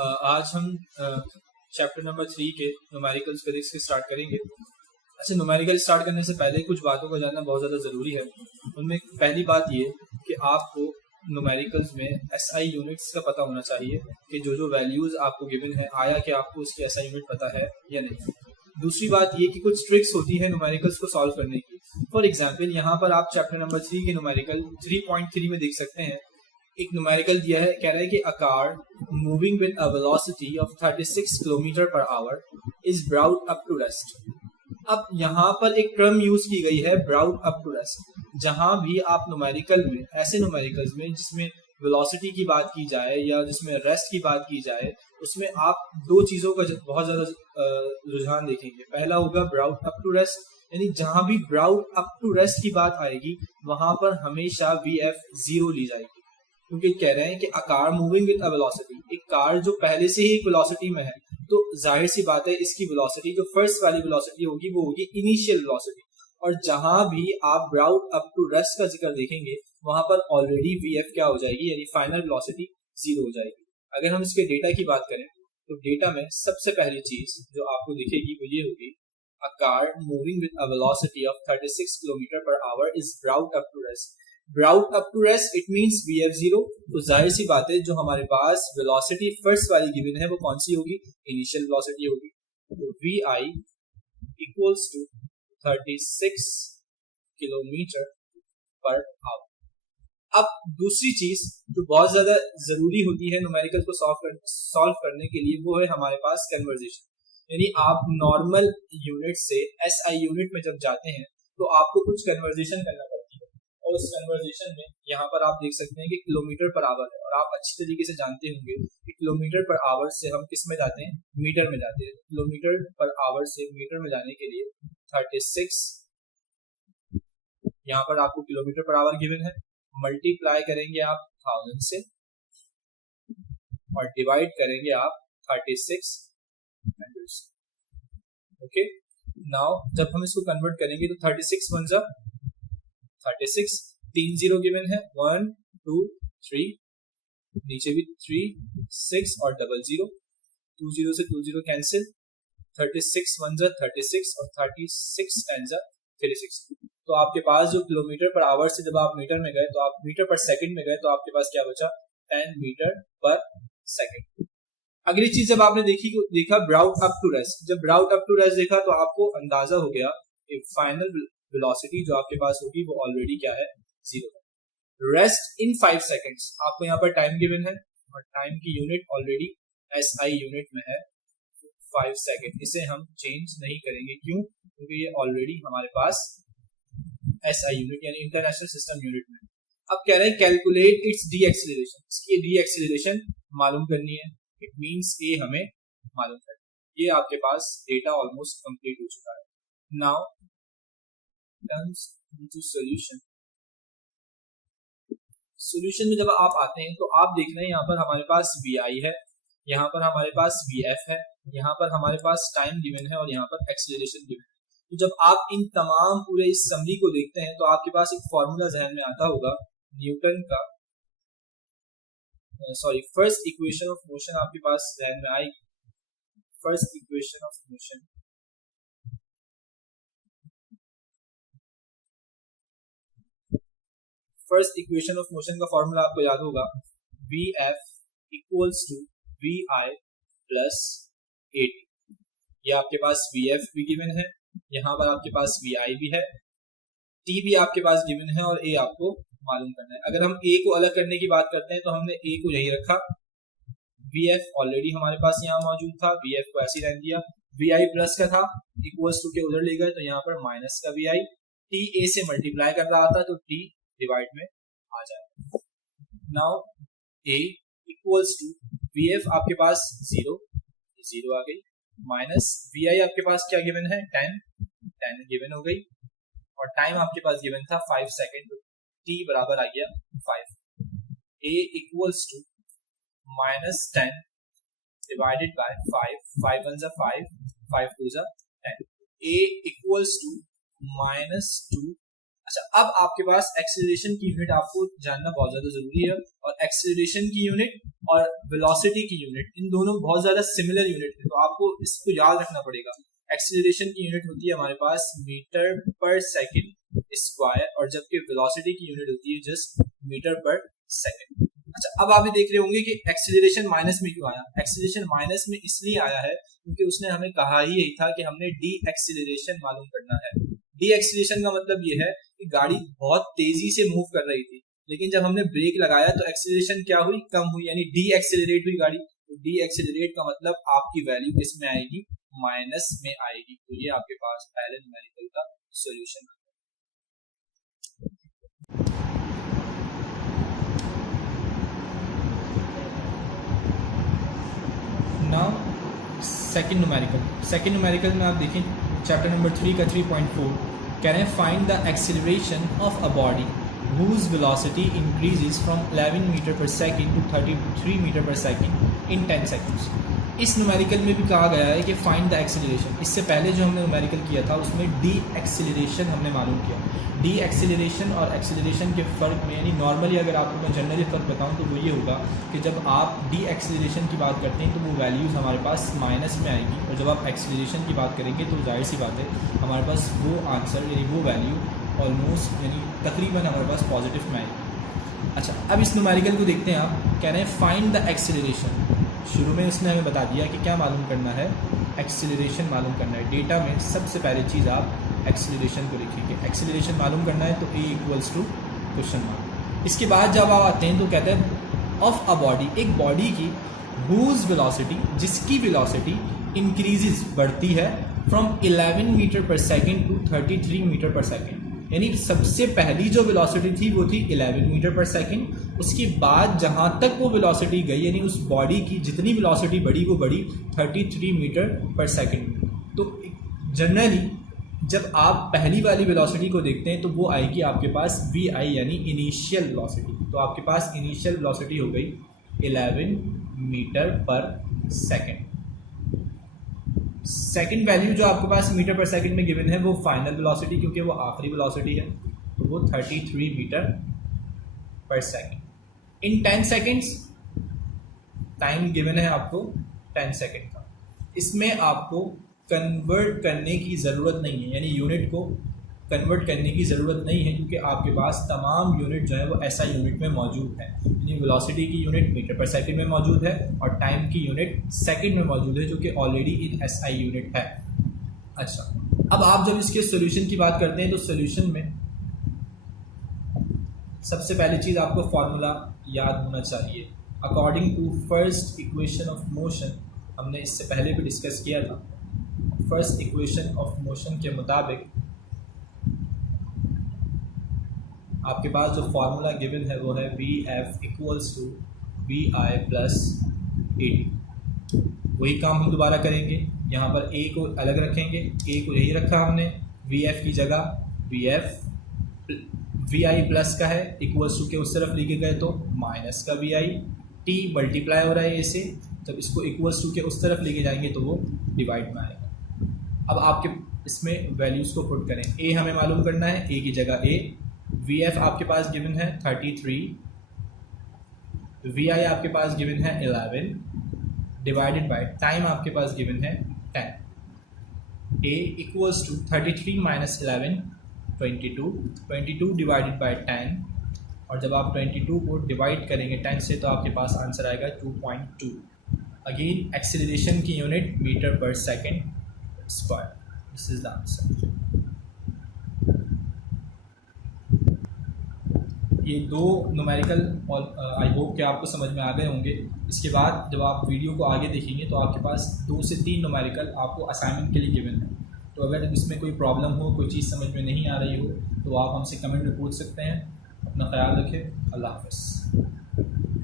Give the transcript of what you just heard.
आज हम chapter number 3 के न्यूमेरिकल फिजिक्स के स्टार्ट करेंगे। अच्छा, न्यूमेरिकल स्टार्ट करने से पहले कुछ बातों को जानना बहुत ज़्यादा ज़रूरी है। उनमें पहली बात ये कि आपको न्यूमेरिकल्स में एसआई यूनिट्स का पता होना चाहिए कि जो वैल्यूज़ आपको गिवन है, आया कि आपको उसकी एसआई यूनिट पता है या नहीं। दूसरी बात ये कि कुछ ट्रिक्स होती है न्यूमेरिकल्स को सॉल्व करने की। फॉर एग्जाम्पल, यहाँ पर आप चैप्टर नंबर 3 के न्यूमेरिकल 3.3 में देख सकते हैं, एक न्यूमेरिकल दिया है, कह रहा है कि a car moving with a velocity of 36 kilometre per hour is brought up to rest. अब यहाँ पर एक टर्म यूज की गई है, ब्राउट अप टू रेस्ट। जहां भी आप न्यूमेरिकल में, ऐसे न्यूमेरिकल्स में जिसमें वेलोसिटी की बात की जाए या जिसमें रेस्ट की बात की जाए, उसमें आप दो चीजों का बहुत ज्यादा रुझान देखेंगे। पहला होगा ब्राउट अप टू रेस्ट, यानी जहां भी ब्राउट अप टू रेस्ट की बात आएगी वहां पर हमेशा VF 0 ली जाएगी, क्योंकि कह रहे हैं कि a car moving with a velocity, एक कार जो पहले से ही एक वेलोसिटी में है, तो जाहिर सी बात है इसकी वेलोसिटी जो फर्स्ट वाली वेलोसिटी होगी वो होगी इनिशियल वेलोसिटी। और जहां भी आप ब्राउट अप टू रेस्ट का जिक्र देखेंगे वहां पर ऑलरेडी VF क्या हो जाएगी, यानी फाइनल वेलोसिटी 0 हो जाएगी। अगर हम इसके डेटा की बात करें तो डेटा में सबसे पहली चीज जो आपको दिखेगी वो ये होगी, a car moving with a velocity of 36 kilometre per hour is brought up to rest. Brought up to rest it means VF 0। तो जाहिर सी बात है जो हमारे पास वेलोसिटी फर्स्ट वाली गिवन है वो कौन सी होगी, इनिशियल वेलोसिटी होगी। तो VI equals to 36 kilometre per hour. अब दूसरी चीज जो बहुत ज्यादा जरूरी होती है न्यूमेरिकल को सॉल्व करने के लिए वो है हमारे पास कन्वर्जेशन। यानी आप नॉर्मल यूनिट से SI यूनिट में जब जाते हैं तो आपको कुछ कन्वर्जेशन करना पड़ती है, और उस कन्वर्जेशन में यहाँ पर आप देख सकते हैं कि किलोमीटर पर आवर है, और आप अच्छी तरीके से जानते होंगे कि किलोमीटर पर आवर से हम किस में जाते हैं, मीटर में जाते हैं। किलोमीटर पर आवर से मीटर में जाने के लिए 36, यहाँ पर आपको किलोमीटर पर आवर गिवन है, मल्टीप्लाई करेंगे आप 1000 से और डिवाइड करेंगे आप 3600 से। ओके, नाउ जब हम इसको कन्वर्ट करेंगे तो 36 वन जा 36, 3 0 गिवन है, 1 2 3, नीचे भी 3 6 और डबल 0, 2 0 से 2 0 कैंसिल, 36 वन जा 36 और 36 टेन जा 36। तो आपके पास जो किलोमीटर पर आवर से जब आप मीटर में गए तो आप मीटर पर सेकंड में गए तो आपके पास क्या बचा, 10 मीटर पर सेकंड। अगली चीज जब आपने देखा ब्राउट अप टू रेस्ट, जब ब्राउट अप टू रेस्ट देखा तो आपको अंदाजा हो गया कि फाइनल वेलोसिटी जो आपके पास होगी वो ऑलरेडी क्या है, 0। रेस्ट इन 5 सेकंड्स, आपको यहाँ पर टाइम गिवन है और टाइम की यूनिट ऑलरेडी SI यूनिट में है 5 सेकंड। इसे हम चेंज नहीं करेंगे, क्यों, क्योंकि ये ऑलरेडी हमारे पास SI यूनिट यानी इंटरनेशनल सिस्टम यूनिट में। अब कह रहे हैं कैलकुलेट इट्स डी एक्सीलरेशन, इसकी डी एक्सीलरेशन मालूम करनी है। इट मींस ए हमें मालूम करना है। ये आपके पास डेटा ऑलमोस्ट कंप्लीट हो चुका है। Now turns into solution. Solution में जब आप आते हैं तो आप देख रहे हैं यहाँ पर हमारे पास VI है, यहाँ पर हमारे पास VF है, यहाँ पर हमारे पास टाइम गिवन है और यहाँ पर एक्सीलरेशन गिवन है। तो जब आप इन तमाम पूरे इस समरी को देखते हैं तो आपके पास एक फॉर्मूला जहन में आता होगा, न्यूटन का फर्स्ट इक्वेशन ऑफ मोशन आपके पास जहन में आएगी। First equation of motion, first equation of motion का फॉर्मूला आपको याद होगा, VF equals to VI plus AT। ये आपके पास VF भी गिवन है, यहाँ पर आपके पास VI भी है, T भी आपके पास गिवन है और A आपको मालूम करना है। अगर हम A को अलग करने की बात करते हैं तो हमने A को यही रखा, VF ऑलरेडी हमारे पास यहाँ मौजूद था, VF को ऐसे रहने दिया, VI प्लस का था, इक्वल्स टू के उधर ले गए तो यहाँ पर माइनस का VI, T A से मल्टीप्लाई कर रहा था तो T डिवाइड में आ जाएगा। Now A equals to VF आपके पास 0 आ गई, माइनस VI आपके पास क्या गिवन है, 10 गिवन हो गई, और टाइम आपके पास गिवन था 5 सेकंड, तो T बराबर आ गया 5। A equals to minus 10 divided by 5, 5 one जा 5, 5 टू जा 10। A इक्वल्स टू -2 अच्छा, अब आपके पास एक्सीलरेशन की यूनिट आपको जानना बहुत ज्यादा जरूरी है, और एक्सीलरेशन की यूनिट और वेलोसिटी की यूनिट इन दोनों बहुत ज्यादा सिमिलर यूनिट है, तो आपको इसको याद रखना पड़ेगा। एक्सीलरेशन की यूनिट होती है हमारे पास मीटर पर सेकंड स्क्वायर, और जबकि वेलोसिटी की यूनिट होती है जस्ट मीटर पर सेकंड। अच्छा, अब आप ये देख रहे होंगे कि एक्सीलरेशन माइनस में क्यों आया। एक्सीलरेशन माइनस में इसलिए आया है क्योंकि उसने हमें कहा ही यही था कि हमने डी एक्सीलरेशन मालूम करना है। डी एक्सीलरेशन का मतलब ये है कि गाड़ी बहुत तेजी से मूव कर रही थी, लेकिन जब हमने ब्रेक लगाया तो एक्सीलरेशन क्या हुई, कम हुई, यानी डी एक्सीलरेट हुई गाड़ी। तो डी एक्सीलरेट का मतलब आपकी वैल्यू किस में आएगी, माइनस में आएगी। तो ये आपके पास पहले न्यूमेरिकल का सॉल्यूशन है। नाउ सेकंड न्यूमेरिकल में आप देखें चैप्टर नंबर 3 का 3.4, can I find the acceleration of a body whose velocity increases from 11 meter per second to 33 meter per second in 10 seconds। इस न्यूमेरिकल में भी कहा गया है कि फाइंड द एक्सीलरेशन। इससे पहले जो हमने न्यूमेरिकल किया था उसमें डी एक्सीलरेशन हमने मालूम किया। डी एक्सीलरेशन और एक्सीलरेशन के फ़र्क में, यानी नॉर्मली अगर आपको मैं जनरली फ़र्क बताऊं तो वो ये होगा कि जब आप डी एक्सीलरेशन की बात करते हैं तो वो वैल्यूज़ हमारे पास माइनस में आएगी, और जब आप एक्सीलरेशन की बात करेंगे तो जाहिर सी बात है हमारे पास वो आंसर यानी वो वैल्यू ऑलमोस्ट यानी तकरीबन हमारे पास पॉजिटिव में आएगी। अच्छा, अब इस न्यूमेरिकल को देखते हैं आप। Can I find the acceleration. शुरू में उसने हमें बता दिया कि क्या मालूम करना है, एक्सीलरेशन मालूम करना है। डेटा में सबसे पहले चीज़ आप एक्सीलरेशन को लिखेंगे। एक्सीलरेशन मालूम करना है तो ए इक्वल्स टू क्वेश्चन मार्क। इसके बाद जब आप आते हैं तो कहते हैं ऑफ अ बॉडी, एक बॉडी की whose वेलोसिटी, जिसकी वेलोसिटी इंक्रीजेज बढ़ती है फ्रॉम 11 मीटर पर सेकेंड टू 33 मीटर पर सेकेंड। यानी सबसे पहली जो वेलोसिटी थी वो थी 11 मीटर पर सेकेंड। उसके बाद जहाँ तक वो वेलोसिटी गई, यानी उस बॉडी की जितनी वेलोसिटी बढ़ी वो बढ़ी 33 मीटर पर सेकेंड। तो जनरली जब आप पहली वाली वेलोसिटी को देखते हैं तो वो आएगी आपके पास वी आई, यानी इनिशियल वेलोसिटी। तो आपके पास इनिशियल वेलोसिटी हो गई 11 मीटर पर सेकेंड। सेकंड वैल्यू जो आपके पास मीटर पर सेकंड में गिवन है वो फाइनल वेलोसिटी, क्योंकि वो आखिरी वेलोसिटी है, तो वो 33 मीटर पर second in 10 seconds. Time given है आपको 10 सेकंड का। इसमें आपको कन्वर्ट करने की ज़रूरत नहीं है, यानी यूनिट को कन्वर्ट करने की ज़रूरत नहीं है, क्योंकि आपके पास तमाम यूनिट जो है वो एसआई यूनिट में मौजूद है। यानी वेलोसिटी की यूनिट मीटर पर सेकंड में मौजूद है और टाइम की यूनिट सेकंड में मौजूद है, जो कि ऑलरेडी इन एसआई यूनिट है। अच्छा, अब आप जब इसके सॉल्यूशन की बात करते हैं तो सॉल्यूशन में सबसे पहली चीज़ आपको फार्मूला याद होना चाहिए। According to first equation of motion, हमने इससे पहले भी डिस्कस किया था। फर्स्ट इक्वेशन ऑफ मोशन के मुताबिक आपके पास जो फार्मूला गिवन है वो है V F equals to V I plus A T. वही काम हम दोबारा करेंगे, यहाँ पर ए को अलग रखेंगे, ए को यही रखा हमने वी एफ की जगह। V F V I plus का है, इक्वल्स टू के उस तरफ लेके गए तो माइनस का वी आई, टी मल्टीप्लाई हो रहा है ए से, जब इसको इक्वल्स टू के उस तरफ लेके जाएंगे तो वो डिवाइड में आएगा। अब आपके इसमें वैल्यूज़ को पुट करें। ए हमें मालूम करना है, ए की जगह ए। वी एफ आपके पास गिवन है 33, वी आई आपके पास गिवन है 11, डिवाइडेड बाय टाइम आपके पास गिवन है 10। A equals to 33 minus 11 22, 22 divided by 10, और जब आप 22 को डिवाइड करेंगे 10 से तो आपके पास आंसर आएगा 2.2। अगेन एक्सीलरेशन की यूनिट मीटर पर second square. This is the answer. ये दो न्यूमेरिकल और आई होप कि आपको समझ में आ गए होंगे। इसके बाद जब आप वीडियो को आगे देखेंगे तो आपके पास 2 से 3 न्यूमेरिकल आपको असाइनमेंट के लिए गिवन है। तो अगर इसमें कोई प्रॉब्लम हो, कोई चीज़ समझ में नहीं आ रही हो तो आप हमसे कमेंट में पूछ सकते हैं। अपना ख्याल रखें। अल्लाह हाफ़िज़।